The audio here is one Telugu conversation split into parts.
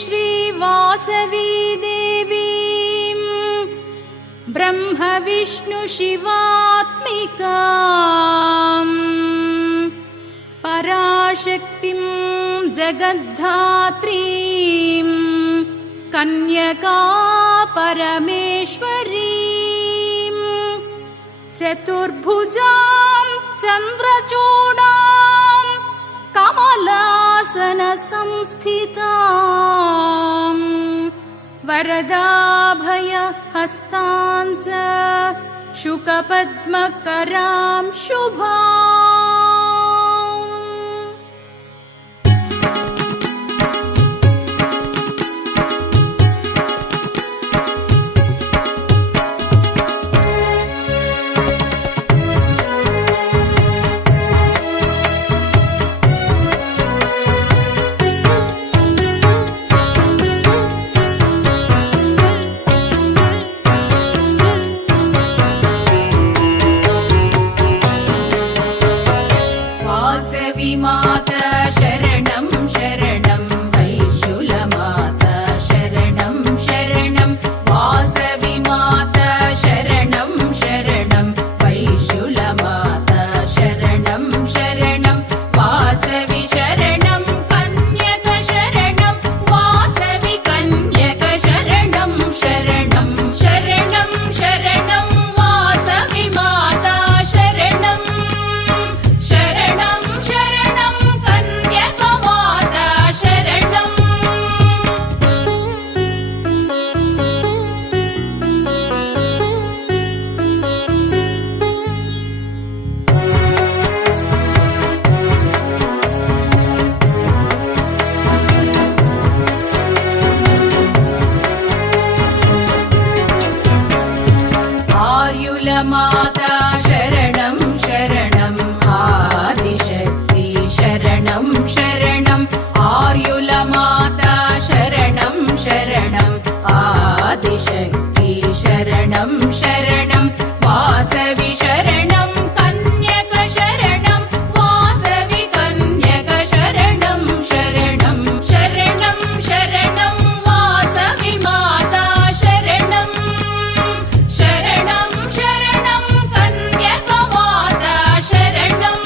श्रीवासवी देवीं ब्रह्मविष्णुशिवात्मिकाम् पराशक्तिं जगद्धात्रीं कन्यका परमेश्वरीं चतुर्भुजां चन्द्रचूडां कमलासनसंस्थितां वरदाभयहस्तां च शुकपद्मकरां शुभाम्। माता शरणं शरणं आदिशक्ति शरणं शरणं आर्युलमाता शरणं शरणं आदिशक्ति शरणं शरणं वासवि शरणं कन्यक शरणं वासवि कन्यक शरणं शरणं शरणं शरणं वासवि माता शरणं शरणं शरणं कन्यक माता शरणं।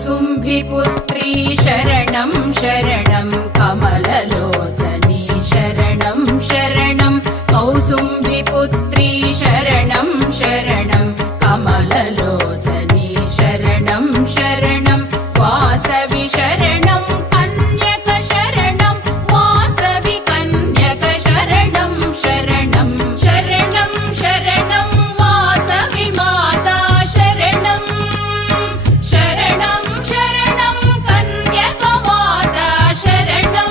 कौसुम्भिपुत्री शरणं शरणं कमललोचनी शरणं शरणं कौसुम्भिपुत्री शरणं शरणं कमललोचनी शरणं शरणं वासवि शरणं कन्यक शरणं वासवि कन्यक शरणं शरणं शरणं शरणं वासवि माता शरणं शरणं शरणं कन्यक माता शरणं।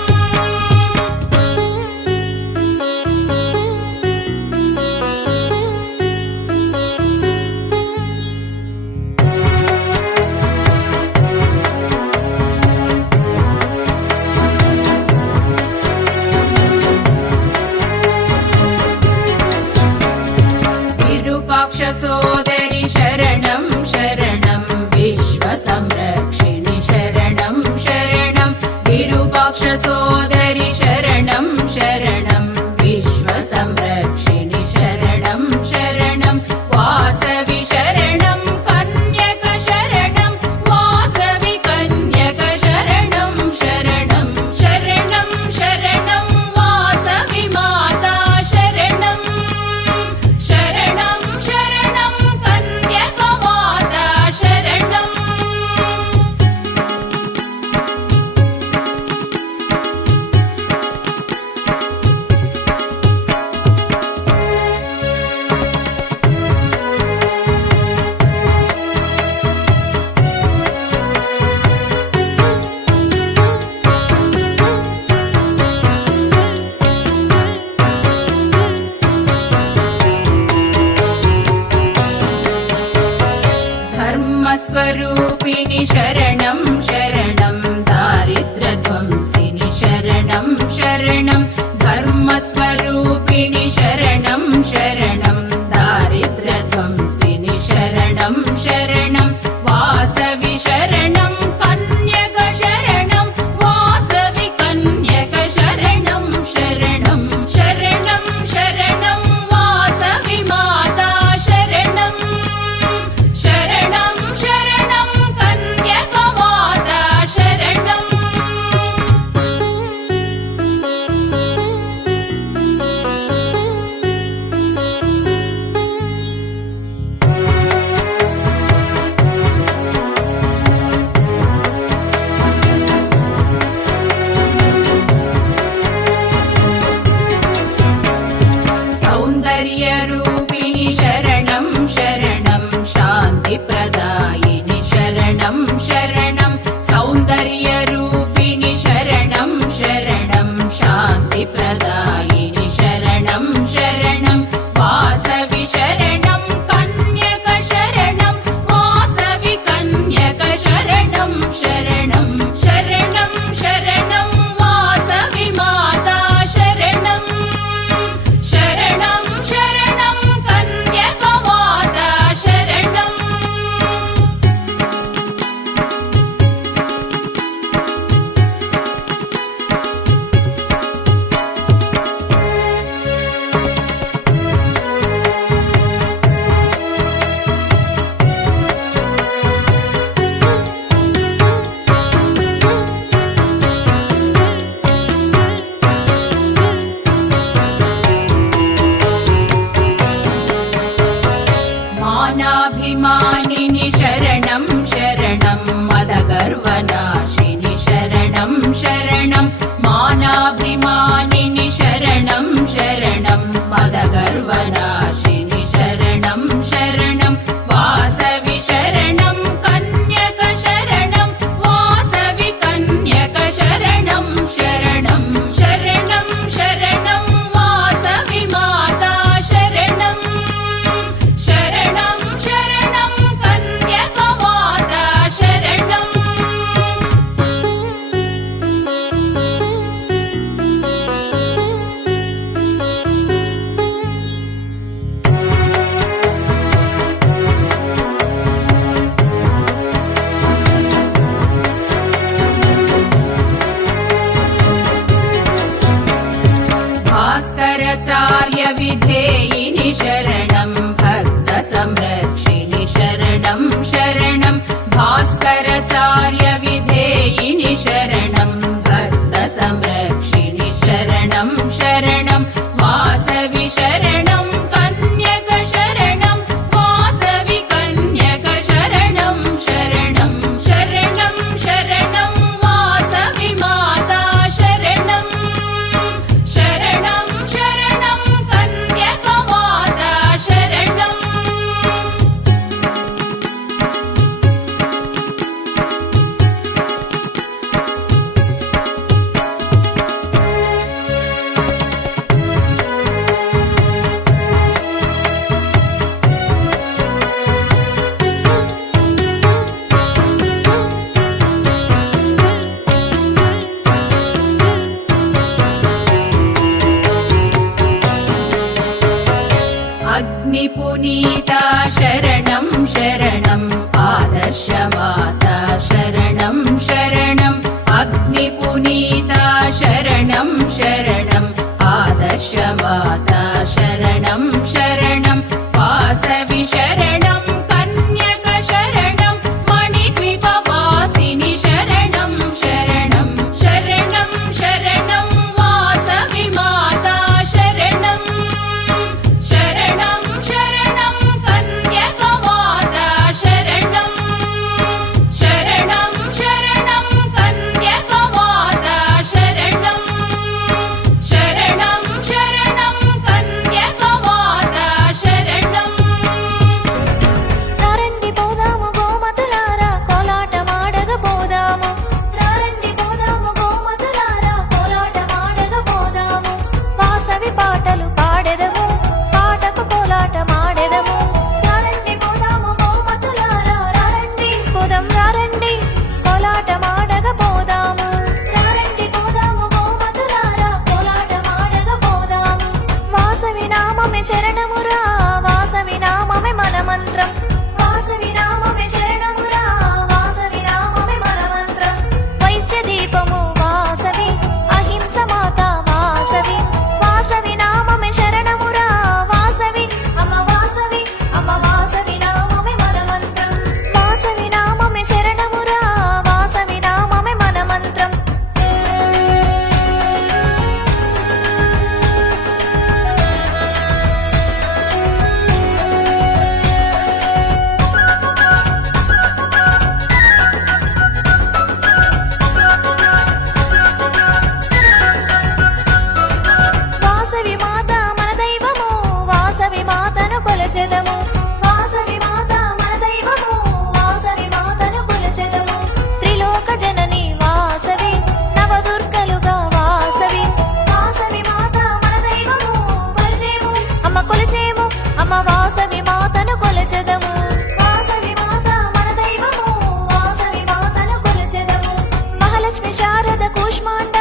శారద కూష్మాండ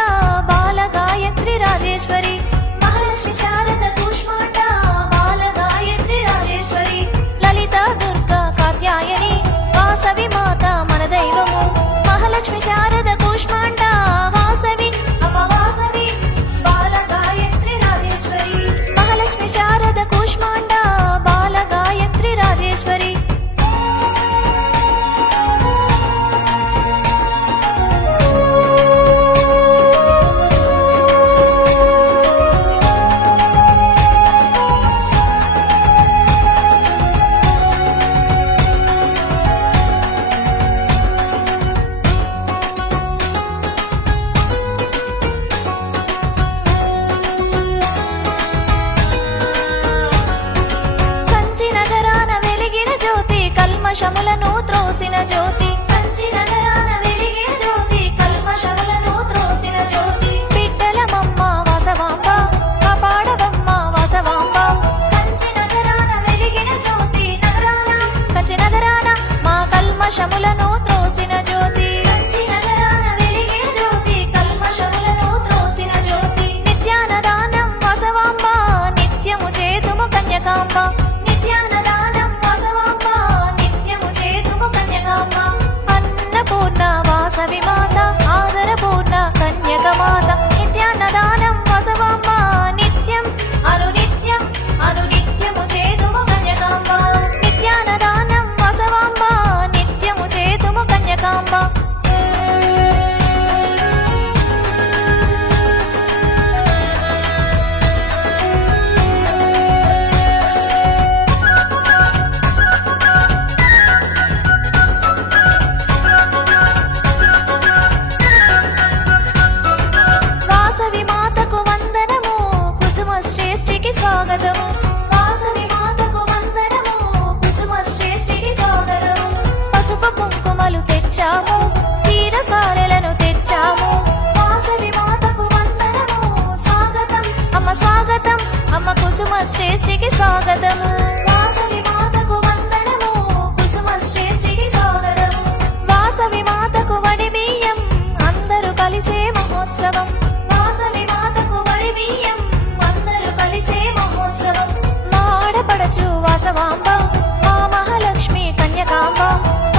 బాల గాయత్రి రాజేశ్వరి మహాలక్ష్మి శారద కూష్మాండ బాల గాయత్రి రాజేశ్వరి లలిత దుర్గా కాత్యాయని వాసవి మాత మన దైవము మహాలక్ష్మి శారద కూష్మాండ వాసవి అపవాసవి బాల గాయత్రి రాజేశ్వరి మహాలక్ష్మి శారద కూష్మాండ బాల గాయత్రి రాజేశ్వరి కంచి నగరాన వెలిగిన జ్యోతి కల్మషములను త్రోసిన జ్యోతి కంచి నగరాన వెలిగిన జ్యోతి కల్మషములను త్రోసిన జ్యోతి బిడ్డలమమ్మ వాసవాంబ కాపాడవమ్మ వాసవాంబ కంచి నగరాన వెలిగిన జ్యోతి కంచి నగరాన మా కల్మషములను త్రోసిన జ్యోతి కంచి నగరాన వెలిగిన జ్యోతి కల్మషములను త్రోసిన జ్యోతి నిత్యానదానం వాసవాంబ నిత్యము చేతుము కన్యకాంబ నిత్యానదానం వాసవాంబ నిత్యము చేతుము కన్యకాంబ అన్నపూర్ణ వాసవి మాత ఆదరపూర్ణ కన్యక మాత నిత్యానదానం వాసవాంబ నిత్యం అనునిత్యము చేతుము కన్యకాంబ నిత్యానదానం వాసవాంబ నిత్యము చేతుము కన్యకాంబ వాసవి మాతకు వందనము కుసుమ శ్రేష్ఠికి స్వాగతము వాసవి మాతకు వందనము కుసుమ శ్రేష్ఠికి స్వాగతము పసుపు కుంకుమలు తెచ్చాము తీరసారెలను తెచ్చాము వాసవి మాతకు వందనము స్వాగతం అమ్మ కుసుమ శ్రేష్ఠికి స్వాగతము వాసవి మాతకు వందనము కుసుమ శ్రేష్ఠికి స్వాగతము వాసవి మాతకు వడి బియ్యం అందరూ కలిసే మహోత్సవం వాసవి మాతకు వడి బియ్యం అందరూ కలిసే మహోత్సవం మాడపడచు వాసవాంబ మా మహాలక్ష్మి కన్యకాంబ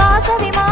వాసవి మా